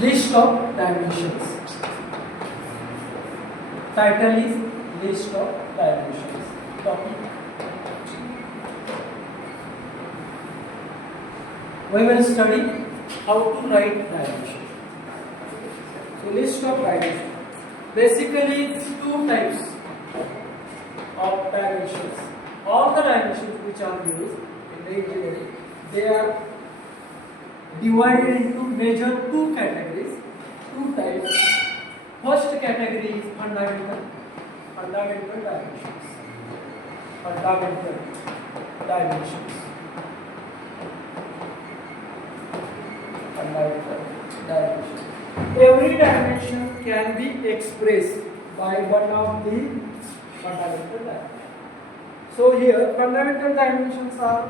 List of dimensions. Title is list of dimensions. Topic. We will study how to write dimensions. So list of dimensions. Basically, two types of dimensions. All the dimensions which are used in the engineering, they are divided into major two categories, two types. First category is fundamental dimensions. Fundamental dimensions. Fundamental dimensions. Every dimension can be expressed by one of the fundamental dimensions. So here fundamental dimensions are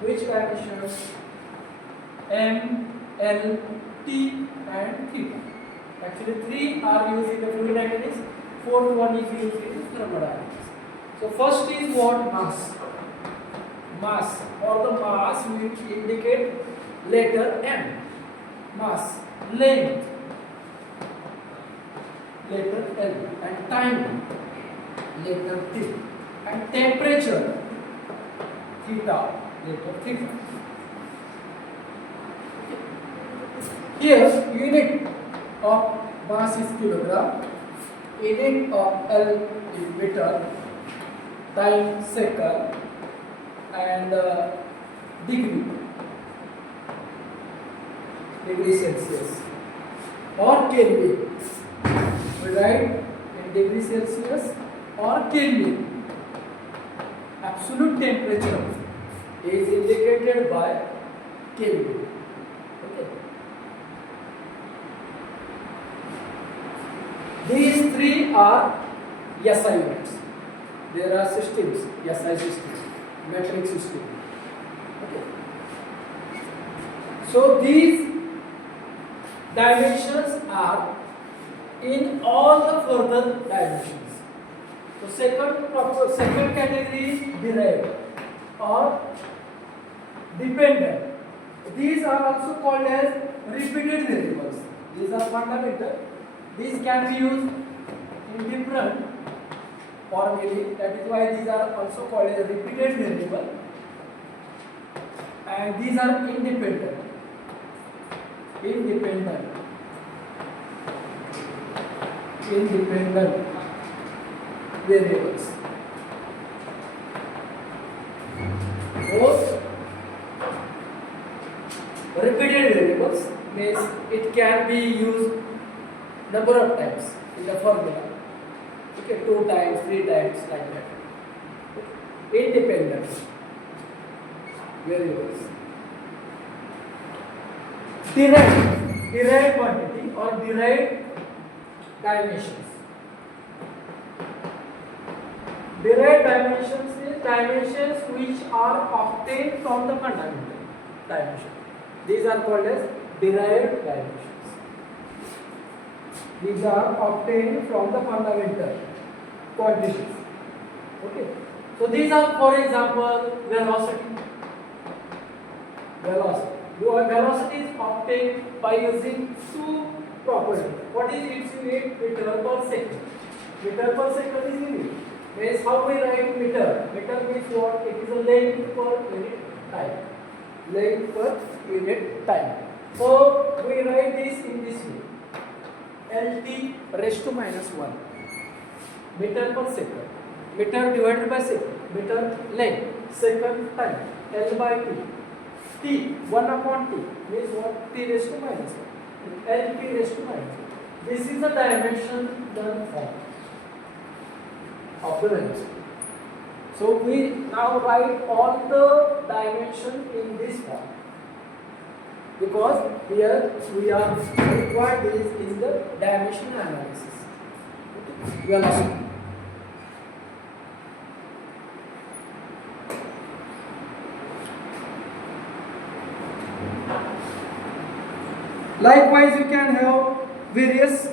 which dimensions? M, L, T and theta. Actually 3 are used in the fluid dynamics, fourth one is used in thermodynamics. So first is what? Mass. Mass, or the mass which indicate letter M. Mass. Length, letter L, and time, letter T, and temperature, theta, letter theta. Here unit of mass is kilogram, unit of L is meter, time second, and degree Celsius or Kelvin. We write in degree Celsius or Kelvin. Absolute temperature is indicated by Kelvin. Okay. These three are SI units. There are systems, SI systems, metric system. Okay. So these dimensions are in all the further dimensions. So second category is derived or dependent. These are also called as repeated variables. These are fundamental. These can be used in different formulae. That is why these are also called as repeated variable. And these are independent. Independent variables. Both repeated variables means it can be used number of times in the formula. Okay, 2 times, 3 times, like that. Independent variables. Derived quantity or derived dimensions. Derived dimensions means dimensions which are obtained from the fundamental dimension. These are called as derived dimensions. These are obtained from the fundamental quantities. Okay. So these are, for example, velocity. Velocity is obtained by using two properties. What is its unit? Meter per second. Meter per second is unit. Means how we write meter? Meter means what? It is a length per unit time. Length per unit time. So we write this in this way. LT raised to minus 1. Meter per second. Meter divided by second. Meter length. Second time. L by T. T 1 upon T means what? T raised to minus 1. L T raised to minus 1. This is the dimension done form of the velocity. So we now write all the dimension in this form, because here we are required this is the dimensional analysis. Okay. Velocity. Likewise, you can have various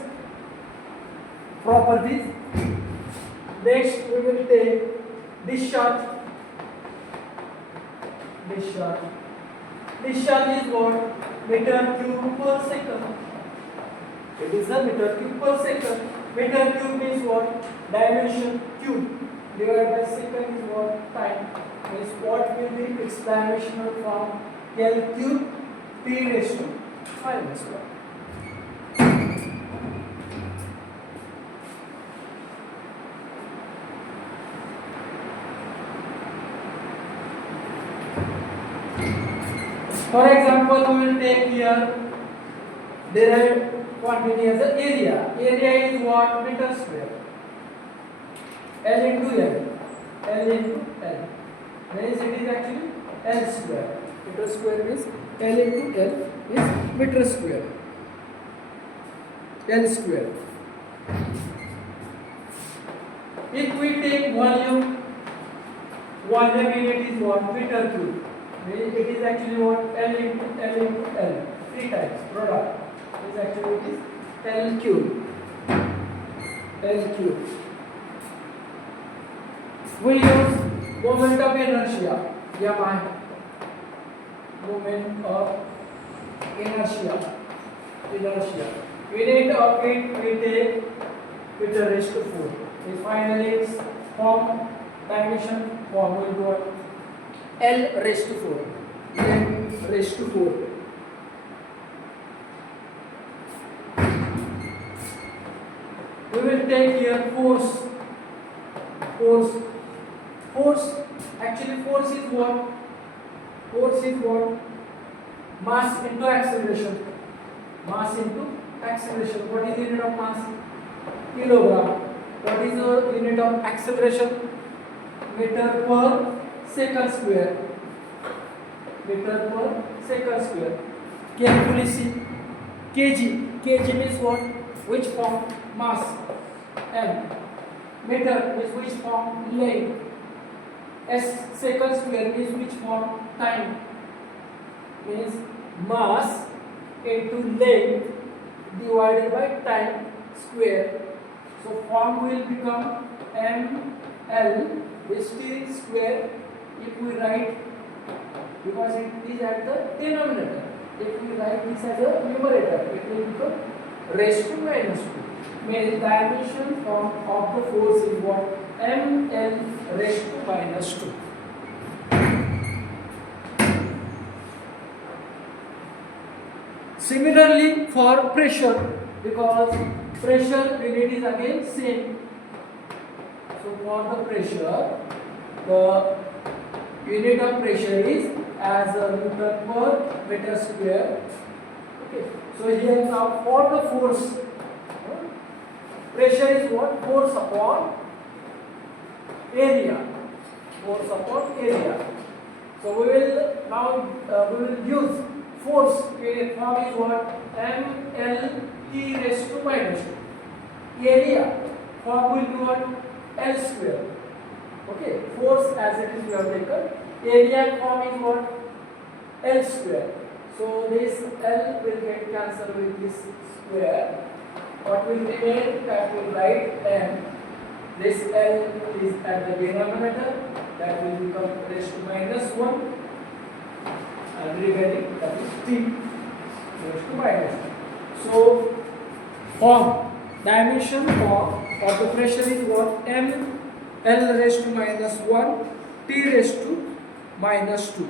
properties. Next, we will take discharge. Discharge is what? Meter cube per second. It is a meter cube per second. Meter cube means what? Dimension cube divided by second is what? Time. Means what will be its dimensional form? L cube P raised to minus 1. For example, we will take here derived quantity as the area. Area is what? Meter square. L into L. L into L. Means it is actually L square. Meter square means L into L is meter square. L square. If we take volume unit is what? Meter cube. It is actually what? L into L into L. 3 times product. Is actually it is L cube. L cube. We use moment of inertia. Yeah, moment of inertia. Unit of it we take meter raised to 4. Is finally its form dimension form will go L raised to 4. L raised to 4. We will take here force. Actually force is what? Force is what? Mass into acceleration. Mass into acceleration. What is the unit of mass? Kilogram. What is the unit of acceleration? Meter per second square. Meter per second square. Carefully see. kg. Kg means what? Which form? Mass. M. Meter is which form? Length. S second square is which form? Time. Means mass into length divided by time square. So form will become ml is t square if we write, because it is at the denominator. If we write this as a numerator, it will become raised to minus 2. Means dimension form of the force is what? ml raised to minus 2. Similarly for pressure, because pressure unit is again same. So for the pressure, the unit of pressure is as a Newton per meter square. Okay. So here now for the force, pressure is what? Force upon area. Force upon area. So we will now we will use force form is what? ml t raised to minus 2. Area form will be what? L square. Okay. Force as it is we have taken. Area form is what? L square. So this L will get cancelled with this square. What will remain? That will write m. This L is at the denominator. That will become raised to minus 1. And remaining that is t raised to minus 1. So form, dimension form of the pressure is what? M L raised to minus 1 T raised to minus 2.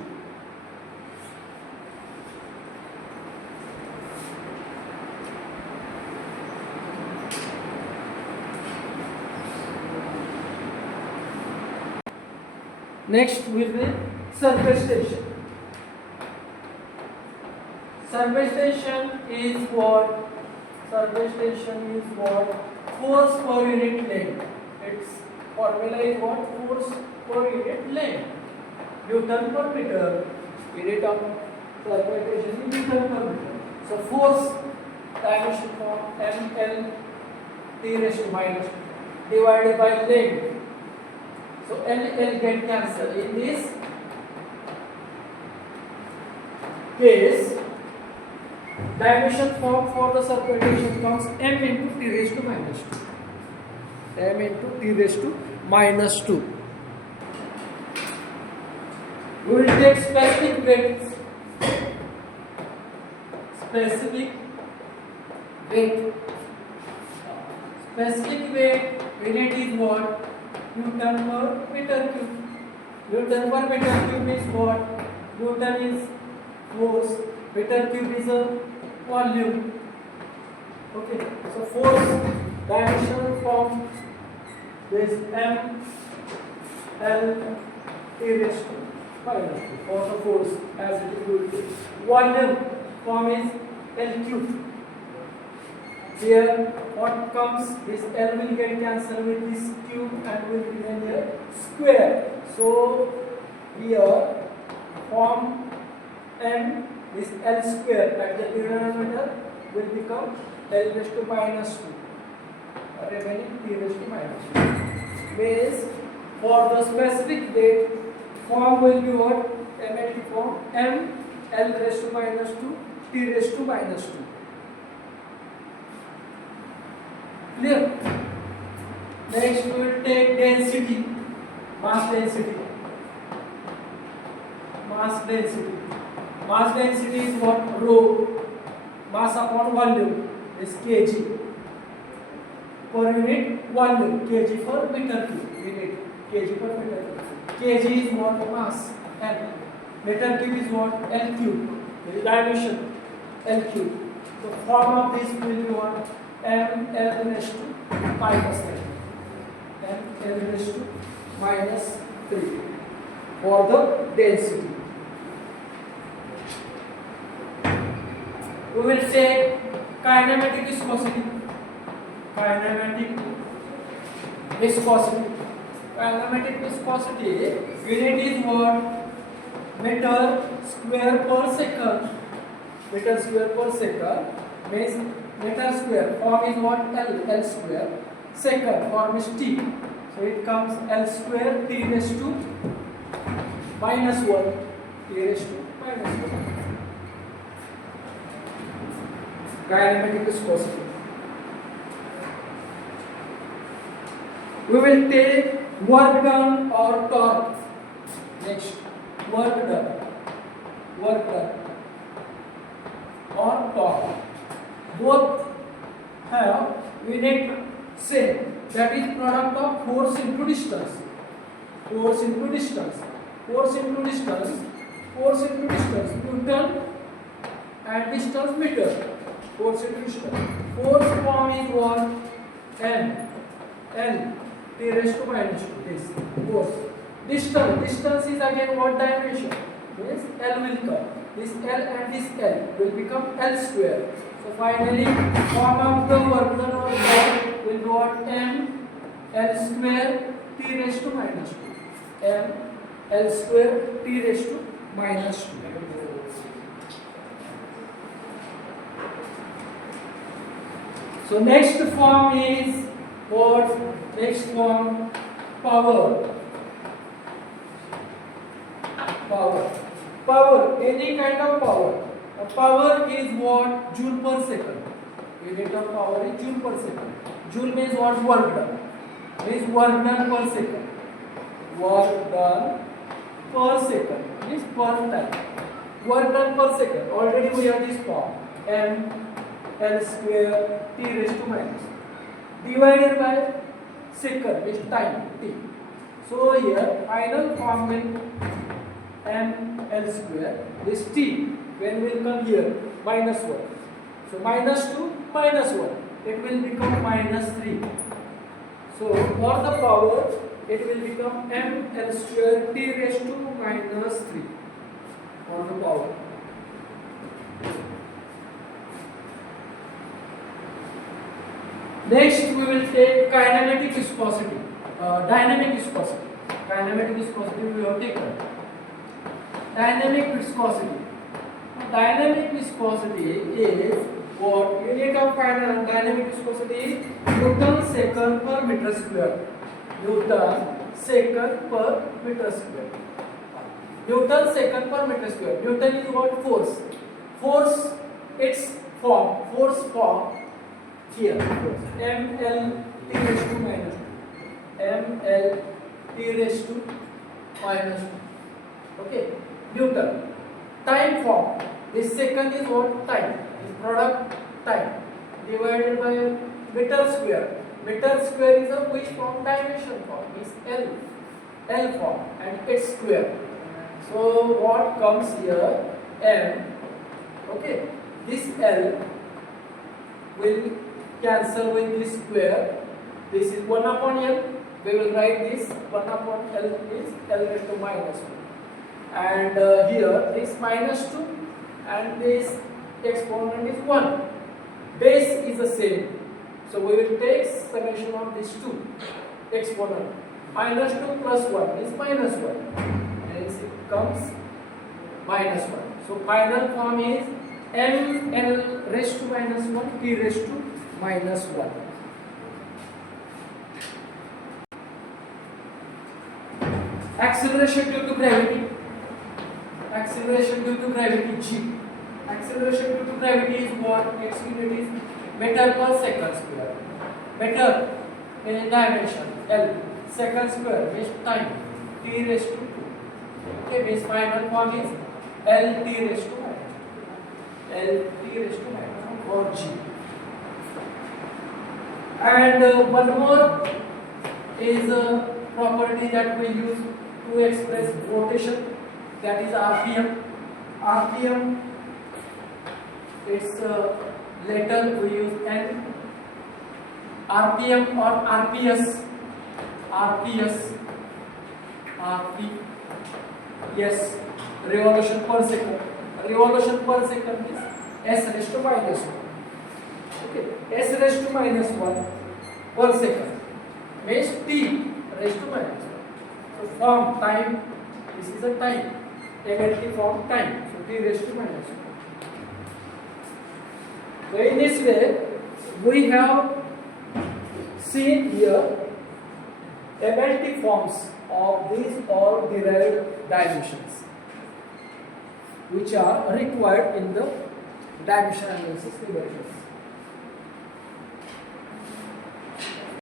Next will be surface tension. Surface tension is what? Surface tension is what? Force per unit length. Its formula is what? Force per unit length. Newton per meter. Unit of surface tension is Newton per meter. So force dimension form ml t raised to minus 2 divided by length. So L get cancelled. In this case, dimension form for the surface tension comes m into t raised to minus 2. M into t raised to minus 2. We will take specific weight. Specific weight. specific weight unit is what? Newton per meter cube. Newton per meter cube is what? Newton is force, meter cube is a volume. Okay, so force dimension from this M L T raised to minus 2 for the force as it is going to volume form is L cube. Here what comes, this L will get cancelled with this cube and will remain here square. So here form M, this L square at the denominator will become L raised to minus 2, remaining T raised to minus 2. Means for the specific weight form will be what? MLT form M L raised to minus 2 T raised to minus 2. Clear? Next we will take density, mass density. Mass density. Mass density is what? Rho. Mass upon volume is kg per unit volume. Kg per meter cube unit. Kg per meter cube. Kg is what? Mass. And meter cube is what? L cube. The dimension L cube. So form of this will be what? M L raised to minus 3. M L raised to minus 3 for the density. We will take kinematic viscosity. Kinematic viscosity. Kinematic viscosity unit is what? Meter square per second. Meter square per second means meter square form is what? L square. Second form is T. So it comes L square T raised to minus 1. T raised to minus 1. Kinematic viscosity. We will take work done or torque. Next, work done or torque. Both have unit same, that is product of force into distance. Force into distance. Force into distance. Force into distance. Newton and distance meter. Force into distance. Force form is what? M L T raised to minus 2. This force. Distance is again what dimension? Yes, L will come. This L and this L will become L square. So finally, form of the work done or torque will be what? M L square T raised to minus 2. M L square T raised to minus 2. So next form is what? Next form, power. Power, any kind of power. A power is what? Joule per second. Unit of power is joule per second. Joule means what? Work done. Means work done per second. Work done per second means per time. Work done per second. Already we have this form. M L square T raised to minus divided by second is time T. So here final form will M L square, this T when will come here minus 1. So minus 2 minus 1, it will become minus 3. So for the power it will become M L square T raised to minus 3 for the power. Next we will take kinematic viscosity, dynamic viscosity. Kinematic viscosity we have taken. Dynamic viscosity. Dynamic viscosity is what? Unit of dynamic viscosity is Newton second per meter square. Newton second per meter square. Newton second per meter square. Newton is what? Force. Force, its form. Force form here. M L T raised to minus 2. M L T raised to minus 2. Okay. Newton. Time form. This second is what? Time. This product time divided by meter square. Meter square is a which form? Dimension form, is L form, and it's square. So what comes here? M. Okay, this L will cancel with this square. This is 1 upon L. We will write this 1 upon L is L raised to minus 1. And here this minus 2 and this exponent is 1. Base is the same. So we will take summation of these two exponent. Minus 2 plus 1 is minus 1. Hence it comes minus 1. So final form is M L raised to minus 1 T raised to minus 1. Acceleration due to gravity. Acceleration due to gravity G. Acceleration due to gravity is what? Its unit is meter per second square. Meter in dimension L. Second square means time. T raised to 2. Okay, means final form is L T raised to minus 2. L T raised to minus 1 or G. And one more is a property that we use to express rotation, that is RPM. RPM, its letter we use N. RPM or RPS. RPS, revolution per second. Revolution per second is S raised to minus 1. Okay, S raised to minus 1 per second means T raised to minus 1. So form time, this is a time, MLT form time, so T raised to minus 1. So in this way we have seen here MLT forms of these all derived dimensions which are required in the dimension analysis laboratories.